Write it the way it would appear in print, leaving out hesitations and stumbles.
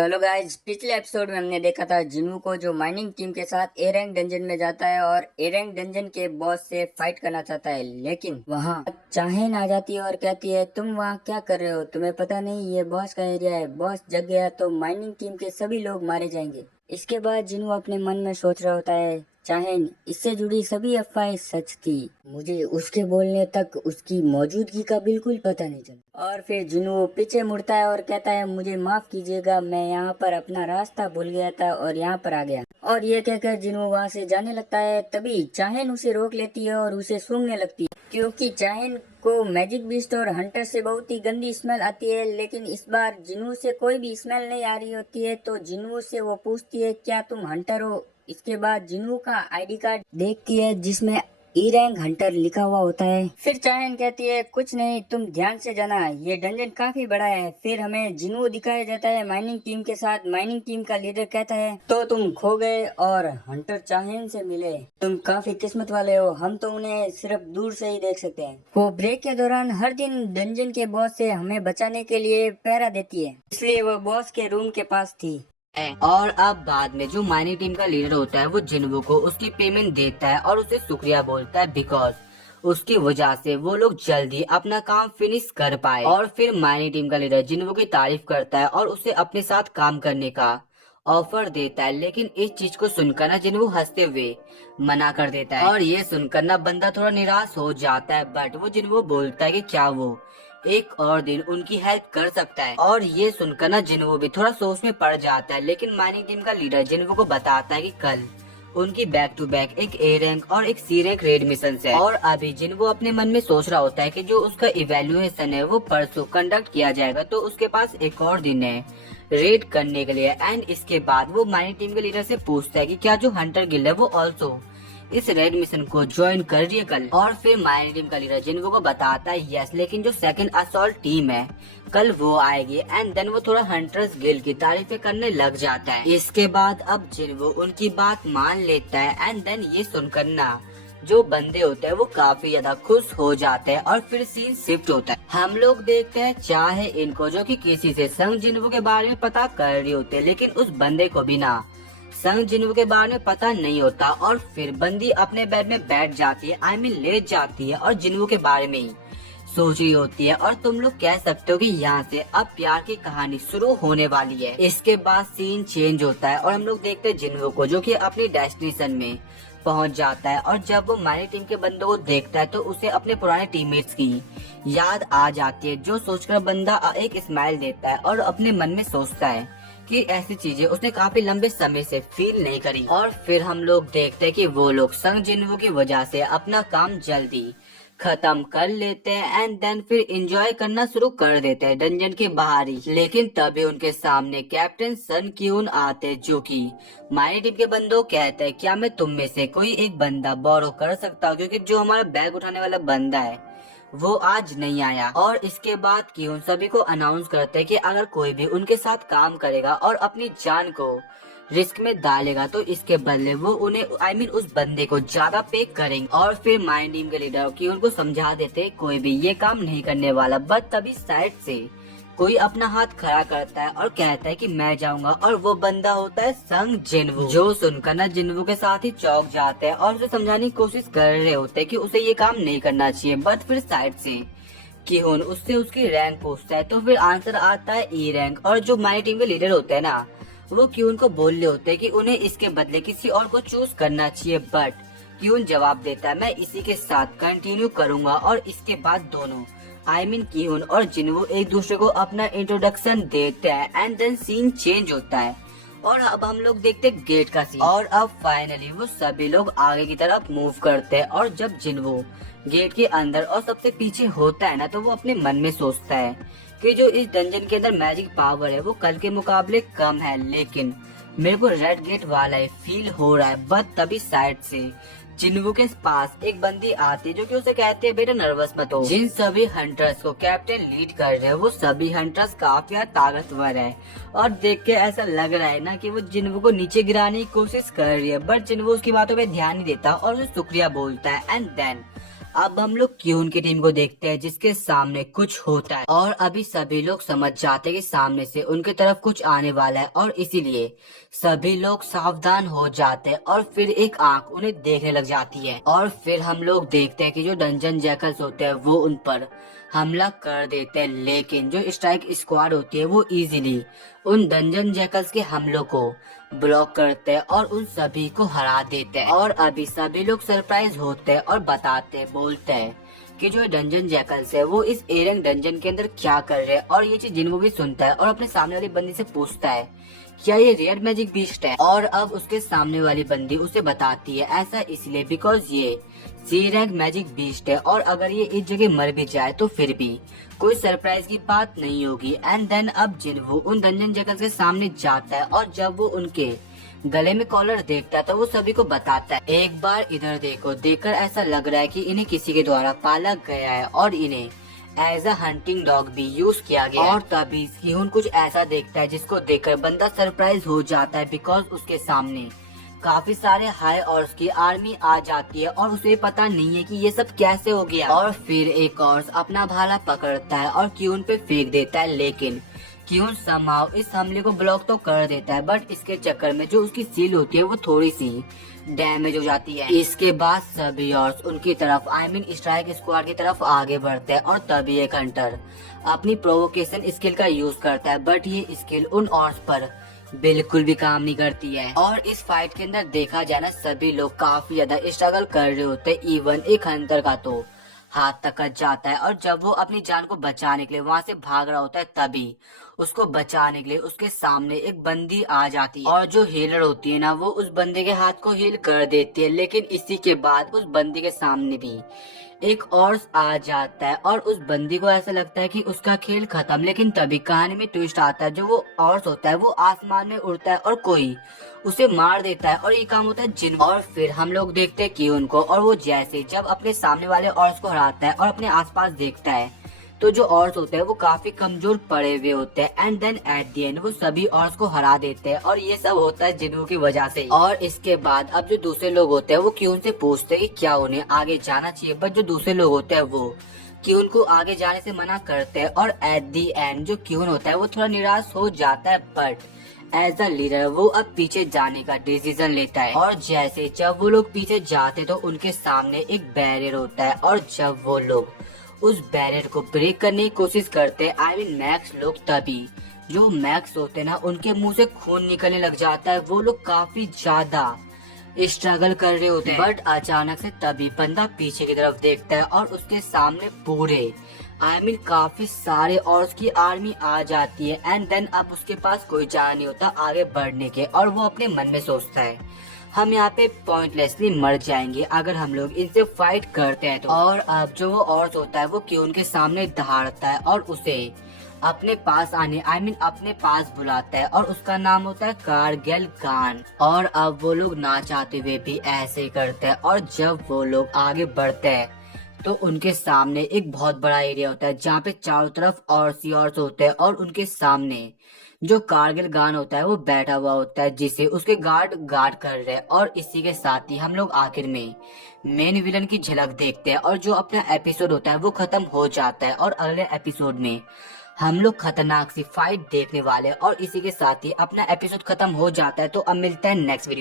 तो hello guys, पिछले episode में हमने देखा था जिन्नू को जो माइनिंग टीम के साथ ए रैंक डंजन में जाता है और ए रैंक डंजन के बॉस से फाइट करना चाहता है। लेकिन वहाँ चाहेन आ जाती है और कहती है तुम वहाँ क्या कर रहे हो, तुम्हें पता नहीं ये बॉस का एरिया है, बॉस जग गया तो माइनिंग टीम के सभी लोग मारे जाएंगे। इसके बाद जिन्नू अपने मन में सोच रहा होता है चाहेन इससे जुड़ी सभी अफवाहें सच थी, मुझे उसके बोलने तक उसकी मौजूदगी का बिल्कुल पता नहीं चला। और फिर जुनू पीछे मुड़ता है और कहता है मुझे माफ कीजिएगा, मैं यहाँ पर अपना रास्ता भूल गया था और यहाँ पर आ गया। और ये कहकर जुनू वहाँ से जाने लगता है। तभी चाहेन उसे रोक लेती है और उसे सूंघने लगती है, क्योंकि चाहेन को मैजिक बीस्ट और हंटर से बहुत ही गंदी स्मेल आती है। लेकिन इस बार जिन्नू से कोई भी स्मेल नहीं आ रही होती है, तो जिन्नू से वो पूछती है क्या तुम हंटर हो। इसके बाद जिन्नू का आईडी कार्ड देखती है जिसमें ई रैंक हंटर लिखा हुआ होता है। फिर चाहेन कहती है कुछ नहीं, तुम ध्यान से जाना, ये डंजन काफी बड़ा है। फिर हमें जिन्नू दिखाया जाता है माइनिंग टीम के साथ। माइनिंग टीम का लीडर कहता है तो तुम खो गए और हंटर चाहेन से मिले, तुम काफी किस्मत वाले हो, हम तो उन्हें सिर्फ दूर से ही देख सकते हैं। वो ब्रेक के दौरान हर दिन डंजन के बॉस से हमें बचाने के लिए पहरा देती है, इसलिए वो बॉस के रूम के पास थी। और अब बाद में जो माइनिंग टीम का लीडर होता है वो जिन्वो को उसकी पेमेंट देता है और उसे शुक्रिया बोलता है, बिकॉज उसकी वजह से वो लोग जल्दी अपना काम फिनिश कर पाए। और फिर माइनिंग टीम का लीडर जिन्वो की तारीफ करता है और उसे अपने साथ काम करने का ऑफर देता है। लेकिन इस चीज को सुनकर ना जिन्वो हंसते हुए मना कर देता है और ये सुनकर ना बंदा थोड़ा निराश हो जाता है। बट वो जिन्वो बोलता है कि क्या वो एक और दिन उनकी हेल्प कर सकता है। और ये सुनकर ना जिन्वो भी थोड़ा सोच में पड़ जाता है। लेकिन माइनिंग टीम का लीडर जिन्वो को बताता है कि कल उनकी बैक टू बैक एक ए रैंक और एक सी रैंक रेड मिशन है। और अभी जिन्वो अपने मन में सोच रहा होता है कि जो उसका इवेल्युएशन है वो परसों कंडक्ट किया जाएगा, तो उसके पास एक और दिन है रेड करने के लिए। एंड इसके बाद वो माइनिंग टीम के लीडर से पूछता है कि क्या जो हंटर गिल्ड है वो ऑल्सो इस रेड मिशन को ज्वाइन कर रही है कल। और फिर माइनिंग टीम का लीडर जिन्वो को बताता है यस, लेकिन जो सेकंड असॉल्ट टीम है कल वो आएगी। एंड देन वो थोड़ा हंटर्स गिल्ड की तारीफें करने लग जाता है। इसके बाद अब जिन्वो उनकी बात मान लेता है। एंड देन ये सुनकर ना जो बंदे होते हैं वो काफी ज्यादा खुश हो जाते हैं। और फिर सीन शिफ्ट होता है, हम लोग देखते हैं चाहे इनको जो कि किसी से संग जिन्वो के बारे में पता कर रही होते हैं, लेकिन उस बंदे को भी ना संग जिन्वो के बारे में पता नहीं होता। और फिर बंदी अपने बेड में बैठ जाती है, आई मीन लेट जाती है और जिन्वो के बारे में ही सोच रही होती है। और तुम लोग कह सकते हो कि यहाँ से अब प्यार की कहानी शुरू होने वाली है। इसके बाद सीन चेंज होता है और हम लोग देखते हैं जिन्वो को जो कि अपनी डेस्टिनेशन में पहुंच जाता है। और जब वो माइनिंग टीम के बंदों को देखता है तो उसे अपने पुराने टीममेट्स की याद आ जाती है, जो सोचकर बंदा एक स्माइल देता है और अपने मन में सोचता है कि ऐसी चीजें उसने काफी लंबे समय से फील नहीं करी। और फिर हम लोग देखते हैं कि वो लोग संग जिन्वो की वजह से अपना काम जल्दी खत्म कर लेते हैं। एंड देन फिर एंजॉय करना शुरू कर देते हैं डंजन के बाहर ही। लेकिन तभी उनके सामने कैप्टन सन क्यून आते हैं, जो कि माइनिंग टीम के बंदों कहते हैं क्या मैं तुम में से कोई एक बंदा बोरो कर सकता हूँ, क्योंकि जो हमारा बैग उठाने वाला बंदा है वो आज नहीं आया। और इसके बाद की उन सभी को अनाउंस करते हैं कि अगर कोई भी उनके साथ काम करेगा और अपनी जान को रिस्क में डालेगा तो इसके बदले वो उन्हें उस बंदे को ज्यादा पे करेंगे। और फिर माइनिंग टीम के लीडर की उनको समझा देते कोई भी ये काम नहीं करने वाला। बट तभी साइड से कोई अपना हाथ खड़ा करता है और कहता है कि मैं जाऊंगा। और वो बंदा होता है संग जिन्वो, जो सुनकर ना जिन्वो के साथ ही चौंक जाते हैं और उसे समझाने की कोशिश कर रहे होते हैं कि उसे ये काम नहीं करना चाहिए। बट फिर साइड से किहुन उससे उसकी रैंक पूछता है, तो फिर आंसर आता है ई रैंक। और जो माइनिंग टीम के लीडर होते हैं ना वो किहुन को बोल रहे होते हैं कि उन्हें इसके बदले किसी और को चूज करना चाहिए। बट किहुन जवाब देता है मैं इसी के साथ कंटिन्यू करूंगा। और इसके बाद दोनों किहुन और जिन्वो एक दूसरे को अपना इंट्रोडक्शन देते हैं। एंड देन सीन चेंज होता है और अब हम लोग देखते हैं गेट का सीन। और अब फाइनली वो सभी लोग आगे की तरफ मूव करते हैं। और जब जिन्वो गेट के अंदर और सबसे पीछे होता है ना तो वो अपने मन में सोचता है कि जो इस डंजन के अंदर मैजिक पावर है वो कल के मुकाबले कम है, लेकिन मेरे को रेड गेट वाला ही फील हो रहा है। बट तभी साइड से जिन्वो के पास एक बंदी आती है जो कि उसे कहते हैं बेटा नर्वस मत हो, जिन सभी हंटर्स को कैप्टन लीड कर रहे हैं वो सभी हंटर्स काफी ताकतवर है। और देख के ऐसा लग रहा है ना कि वो जिन्वो को नीचे गिराने की कोशिश कर रही है। बट जिन्वो उसकी बातों पे ध्यान नहीं देता और उसे शुक्रिया बोलता है। एंड देन अब हम लोग क्यून की टीम को देखते हैं जिसके सामने कुछ होता है और अभी सभी लोग समझ जाते हैं कि सामने से उनके तरफ कुछ आने वाला है और इसीलिए सभी लोग सावधान हो जाते हैं और फिर एक आंख उन्हें देखने लग जाती है और फिर हम लोग देखते हैं कि जो डंजन जैकल्स होते हैं वो उन पर हमला कर देते हैं, लेकिन जो स्ट्राइक स्क्वाड होती है वो इजीली उन डंजन जैकल्स के हमलों को ब्लॉक करते हैं और उन सभी को हरा देते हैं। और अभी सभी लोग सरप्राइज होते हैं और बोलते हैं कि जो डंजन जैकल्स है वो इस एरंग डंजन के अंदर क्या कर रहे हैं। और ये चीज जिनको भी सुनता है और अपने सामने वाली बंदी से पूछता है क्या ये रेड मैजिक बीस्ट है, और अब उसके सामने वाली बंदी उसे बताती है ऐसा इसलिए बिकॉज ये सी रैंक मैजिक बीस्ट है और अगर ये इस जगह मर भी जाए तो फिर भी कोई सरप्राइज की बात नहीं होगी। एंड देन अब जिन्हो उन डंजन जैकल्स के सामने जाता है और जब वो उनके गले में कॉलर देखता है तो वो सभी को बताता है एक बार इधर देखो। देखकर ऐसा लग रहा है कि इन्हें किसी के द्वारा पाला गया है और इन्हें एज अ हंटिंग डॉग भी यूज किया गया। और तभी क्यून कुछ ऐसा देखता है जिसको देखकर बंदा सरप्राइज हो जाता है बिकॉज उसके सामने काफी सारे हाई ऑर्स की आर्मी आ जाती है और उसे पता नहीं है कि ये सब कैसे हो गया। और फिर एक ऑर्स अपना भाला पकड़ता है और क्यून पे फेंक देता है, लेकिन क्यून समहाउ इस हमले को ब्लॉक तो कर देता है बट इसके चक्कर में जो उसकी सील होती है वो थोड़ी सी डैमेज हो जाती है। इसके बाद सभी ऑर्स उनकी तरफ स्ट्राइक स्क्वाड की तरफ आगे बढ़ते हैं और तभी एक हंटर अपनी प्रोवोकेशन स्किल का यूज करता है बट ये स्किल उन ऑर्स पर बिल्कुल भी काम नहीं करती है। और इस फाइट के अंदर देखा जाए ना सभी लोग काफी ज्यादा स्ट्रगल कर रहे होते हैं, इवन एक हंटर का तो हाथ तक कट जाता है। और जब वो अपनी जान को बचाने के लिए वहाँ से भाग रहा होता है तभी उसको बचाने के लिए उसके सामने एक बंदी आ जाती है और जो हीलर होती है ना वो उस बंदे के हाथ को हील कर देती है। लेकिन इसी के बाद उस बंदी के सामने भी एक और आ जाता है और उस बंदी को ऐसा लगता है कि उसका खेल खत्म। लेकिन तभी कहानी में ट्विस्ट आता है, जो वो ऑर्स होता है वो आसमान में उड़ता है और कोई उसे मार देता है और ये काम होता है जिन। और फिर हम लोग देखते हैं कि उनको और वो जैसे जब अपने सामने वाले ऑर्स को हराता है और अपने आसपास देखता है तो जो ऑर्स होते हैं वो काफी कमजोर पड़े हुए होते हैं। And then at the end वो सभी ऑर्स को हरा देते हैं और ये सब होता है जिन्हों की वजह से। और इसके बाद अब जो दूसरे लोग होते हैं वो क्यून से पूछते हैं कि क्या उन्हें आगे जाना चाहिए, बट जो दूसरे लोग होते हैं वो क्यून को आगे जाने से मना करते हैं। और एट द एंड जो क्यून होता है वो थोड़ा निराश हो जाता है बट एज अ लीडर वो अब पीछे जाने का डिसीजन लेता है। और जैसे जब वो लोग पीछे जाते तो उनके सामने एक बैरियर होता है और जब वो लोग उस बैरियर को ब्रेक करने की कोशिश करते हैं मैक्स लोग, तभी जो मैक्स होते हैं ना उनके मुंह से खून निकलने लग जाता है। वो लोग काफी ज्यादा स्ट्रगल कर रहे होते हैं बट अचानक से तभी बंदा पीछे की तरफ देखता है और उसके सामने पूरे काफी सारे ऑर्स की आर्मी आ जाती है। एंड देन अब उसके पास कोई चारा नहीं होता आगे बढ़ने के और वो अपने मन में सोचता है हम यहाँ पे पॉइंटलेसली मर जाएंगे अगर हम लोग इनसे फाइट करते हैं तो। और अब जो वो ऑर्स होता है वो क्यून के सामने दहाड़ता है और उसे अपने पास आने अपने पास बुलाता है और उसका नाम होता है कारगिल गान। और अब वो लोग ना चाहते हुए भी ऐसे ही करते हैं और जब वो लोग आगे बढ़ते हैं तो उनके सामने एक बहुत बड़ा एरिया होता है जहाँ पे चारों तरफ ऑर्स ही ऑर्स होते हैं और उनके सामने जो कारगिल गान होता है वो बैठा हुआ होता है जिसे उसके गार्ड कर रहे हैं। और इसी के साथ ही हम लोग आखिर में मेन विलन की झलक देखते हैं और जो अपना एपिसोड होता है वो खत्म हो जाता है और अगले एपिसोड में हम लोग खतरनाक सी फाइट देखने वाले हैं। और इसी के साथ ही अपना एपिसोड खत्म हो जाता है। तो अब मिलता है नेक्स्ट वीडियो।